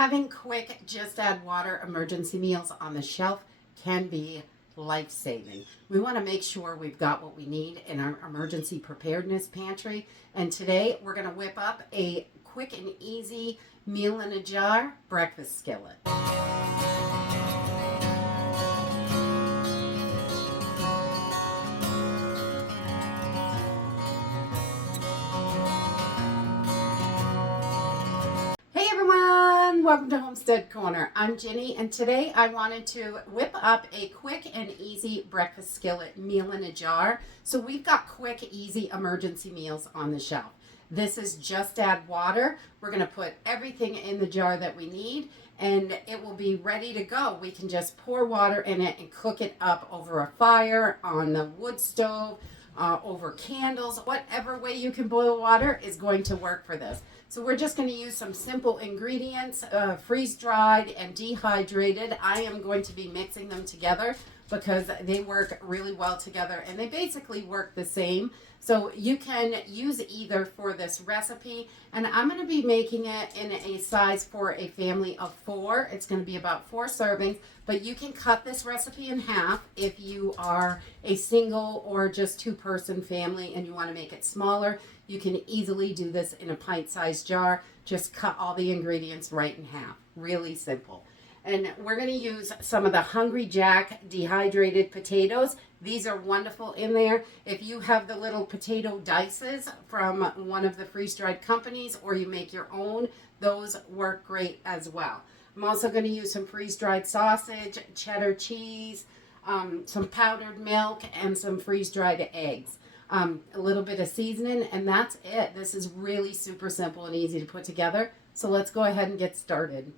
Having quick, just add water emergency meals on the shelf can be life-saving. We want to make sure we've got what we need in our emergency preparedness pantry. And today we're going to whip up a quick and easy meal in a jar breakfast skillet. Welcome to Homestead Corner. I'm Ginny, and today I wanted to whip up a quick and easy breakfast skillet meal in a jar. So we've got quick, easy emergency meals on the shelf. This is just add water. We're going to put everything in the jar that we need, and it will be ready to go. We can just pour water in it and cook it up over a fire, on the wood stove, over candles. Whatever way you can boil water is going to work for this. So we're just going to use some simple ingredients, freeze-dried and dehydrated. I am going to be mixing them together because they work really well together, and they basically work the same. So you can use either for this recipe, and I'm going to be making it in a size for a family of 4. It's going to be about 4 servings, but you can cut this recipe in half if you are a single or just 2-person family and you want to make it smaller. You can easily do this in a pint-sized jar. Just cut all the ingredients right in half. Really simple. And we're going to use some of the Hungry Jack dehydrated potatoes. These are wonderful in there. If you have the little potato dices from one of the freeze-dried companies, or you make your own, those work great as well. I'm also going to use some freeze-dried sausage, cheddar cheese, some powdered milk, and some freeze-dried eggs. A little bit of seasoning, and that's it. This is really super simple and easy to put together. So let's go ahead and get started.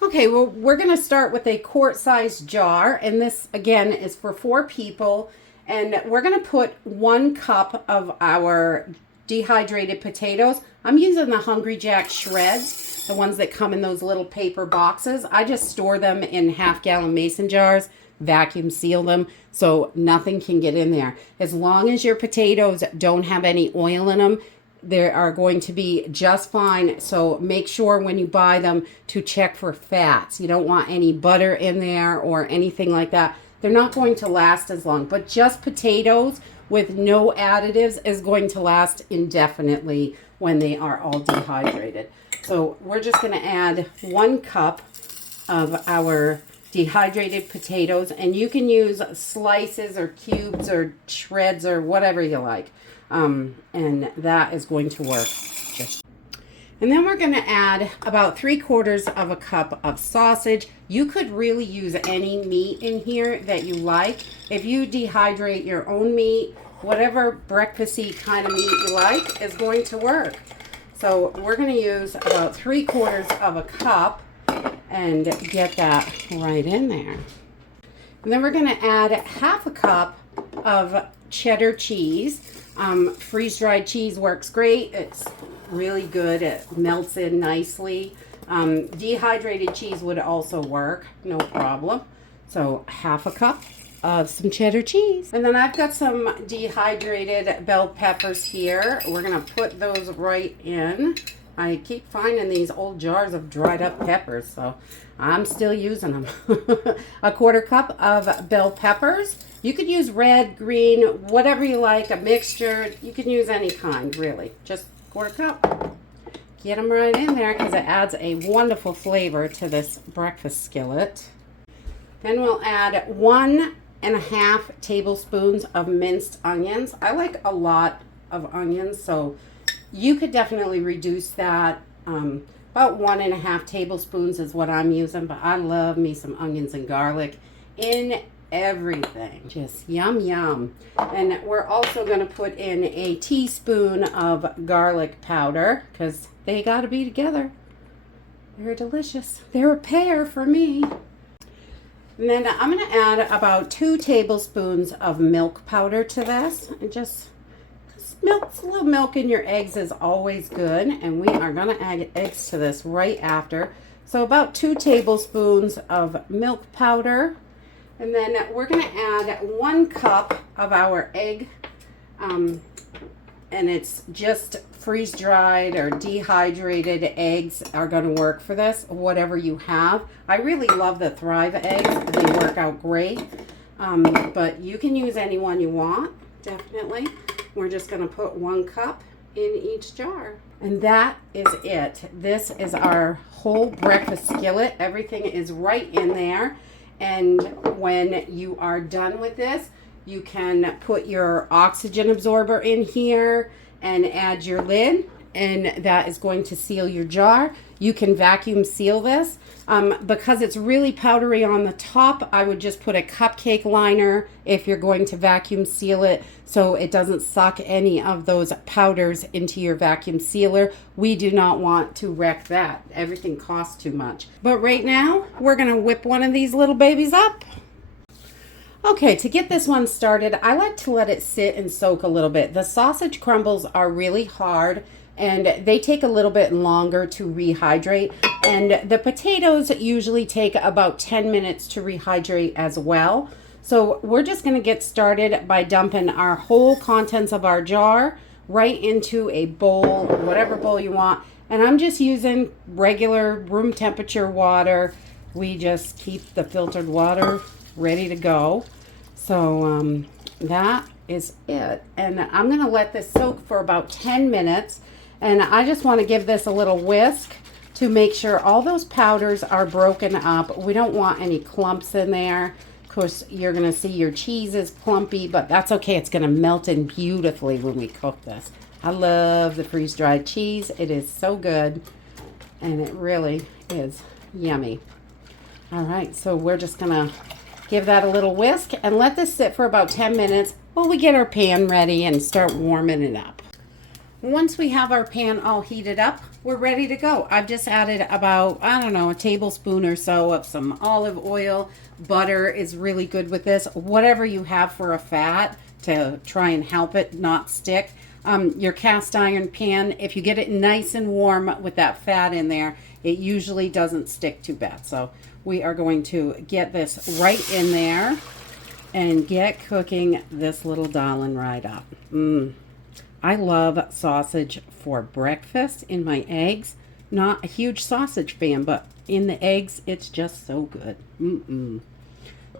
Okay, well, we're going to start with a quart-sized jar, and this, again, is for 4 people. And we're going to put 1 cup of our dehydrated potatoes. I'm using the Hungry Jack shreds, the ones that come in those little paper boxes. I just store them in half-gallon mason jars, vacuum seal them so nothing can get in there. As long as your potatoes don't have any oil in them, they are going to be just fine. So make sure when you buy them to check for fats. You don't want any butter in there or anything like that. They're not going to last as long, but just potatoes with no additives is going to last indefinitely when they are all dehydrated. So we're just going to add 1 cup of our dehydrated potatoes, and you can use slices or cubes or shreds or whatever you like, and that is going to work. And then we're going to add about 3/4 of a cup of sausage. You could really use any meat in here that you like. If you dehydrate your own meat, whatever breakfasty kind of meat you like is going to work. So we're going to use about 3/4 of a cup and get that right in there. And then we're going to add 1/2 cup of cheddar cheese. Freeze-dried cheese works great. It's really good. It melts in nicely. Dehydrated cheese would also work, no problem. So 1/2 cup of some cheddar cheese. And then I've got some dehydrated bell peppers here. We're going to put those right in. I keep finding these old jars of dried up peppers, so I'm still using them. 1/4 cup of bell peppers. You could use red, green, whatever you like, a mixture. You can use any kind, really. Just 1/4 cup. Get them right in there because it adds a wonderful flavor to this breakfast skillet. Then we'll add 1.5 tablespoons of minced onions. I like a lot of onions, so you could definitely reduce that. About 1.5 tablespoons is what I'm using, but I love me some onions and garlic in everything. Just yum, yum. And we're also going to put in a teaspoon of garlic powder because they got to be together. They're delicious. They're a pair for me. And then I'm going to add about 2 tablespoons of milk powder to this. And just milk, a little milk in your eggs is always good, and we are going to add eggs to this right after. So about 2 tablespoons of milk powder, and then we're going to add 1 cup of our egg and it's just freeze-dried or dehydrated eggs are going to work for this, whatever you have. I really love the Thrive eggs. They work out great, but you can use any one you want, definitely. We're just going to put 1 cup in each jar. And that is it. This is our whole breakfast skillet. Everything is right in there. And when you are done with this, you can put your oxygen absorber in here and add your lid, and that is going to seal your jar. You can vacuum seal this. Because it's really powdery on the top, I would just put a cupcake liner if you're going to vacuum seal it so it doesn't suck any of those powders into your vacuum sealer. We do not want to wreck that. Everything costs too much. But right now, we're going to whip one of these little babies up. Okay, to get this one started, I like to let it sit and soak a little bit. The sausage crumbles are really hard and they take a little bit longer to rehydrate. And the potatoes usually take about 10 minutes to rehydrate as well. So we're just going to get started by dumping our whole contents of our jar right into a bowl, whatever bowl you want. And I'm just using regular room temperature water. We just keep the filtered water ready to go. So that is it. And I'm going to let this soak for about 10 minutes. And I just want to give this a little whisk to make sure all those powders are broken up. We don't want any clumps in there. Of course, you're going to see your cheese is clumpy, but that's okay. It's going to melt in beautifully when we cook this. I love the freeze-dried cheese. It is so good, and it really is yummy. All right, so we're just going to give that a little whisk and let this sit for about 10 minutes while we get our pan ready and start warming it up. Once we have our pan all heated up, we're ready to go. I've just added about, I don't know, a tablespoon or so of some olive oil. Butter is really good with this. Whatever you have for a fat to try and help it not stick. Your cast iron pan, if you get it nice and warm with that fat in there, it usually doesn't stick too bad. So we are going to get this right in there and get cooking this little darling right up. I love sausage for breakfast in my eggs. Not a huge sausage fan, but in the eggs, it's just so good.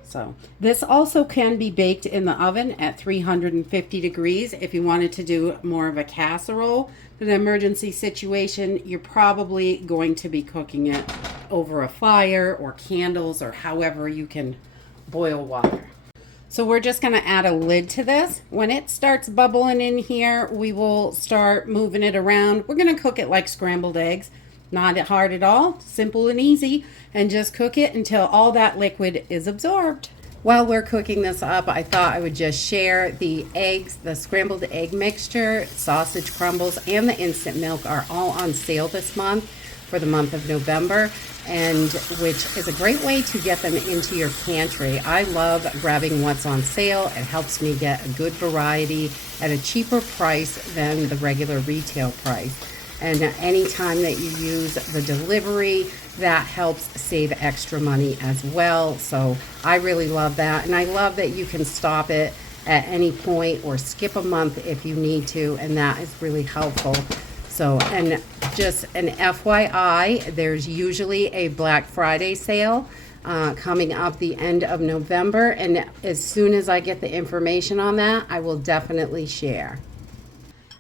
So this also can be baked in the oven at 350 degrees. If you wanted to do more of a casserole, in an emergency situation, you're probably going to be cooking it over a fire or candles or however you can boil water. So we're just going to add a lid to this. When it starts bubbling in here, we will start moving it around. We're going to cook it like scrambled eggs. Not hard at all, simple and easy. And just cook it until all that liquid is absorbed. While we're cooking this up, I thought I would just share the eggs, the scrambled egg mixture, sausage crumbles, and the instant milk are all on sale this month for the month of November, and which is a great way to get them into your pantry. I love grabbing what's on sale. It helps me get a good variety at a cheaper price than the regular retail price. And anytime that you use the delivery, that helps save extra money as well. So I really love that. And I love that you can stop it at any point or skip a month if you need to. And that is really helpful. So, and just an FYI, there's usually a Black Friday sale coming up the end of November. And as soon as I get the information on that, I will definitely share.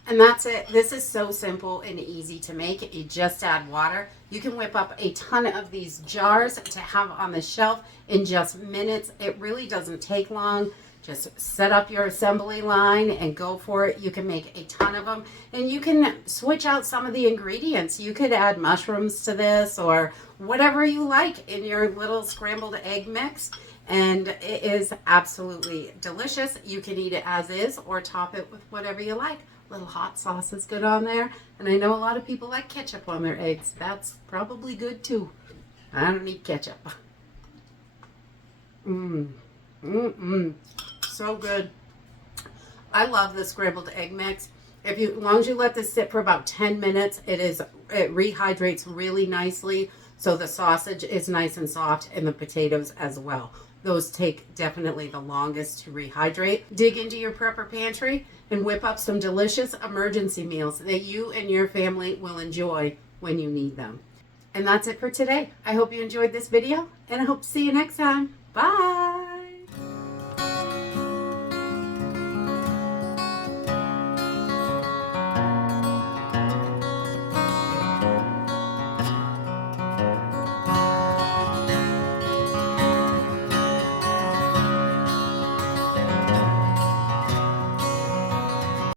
And that's it. This is so simple and easy to make. You just add water. You can whip up a ton of these jars to have on the shelf in just minutes. It really doesn't take long. Just set up your assembly line and go for it. You can make a ton of them. And you can switch out some of the ingredients. You could add mushrooms to this or whatever you like in your little scrambled egg mix. And it is absolutely delicious. You can eat it as is or top it with whatever you like. A little hot sauce is good on there. And I know a lot of people like ketchup on their eggs. That's probably good too. I don't need ketchup. So good. I love the scrambled egg mix. As long as you let this sit for about 10 minutes, it rehydrates really nicely. So the sausage is nice and soft and the potatoes as well. those take definitely the longest to rehydrate. Dig into your prepper pantry and whip up some delicious emergency meals that you and your family will enjoy when you need them. And that's it for today. I hope you enjoyed this video, and I hope to see you next time. Bye!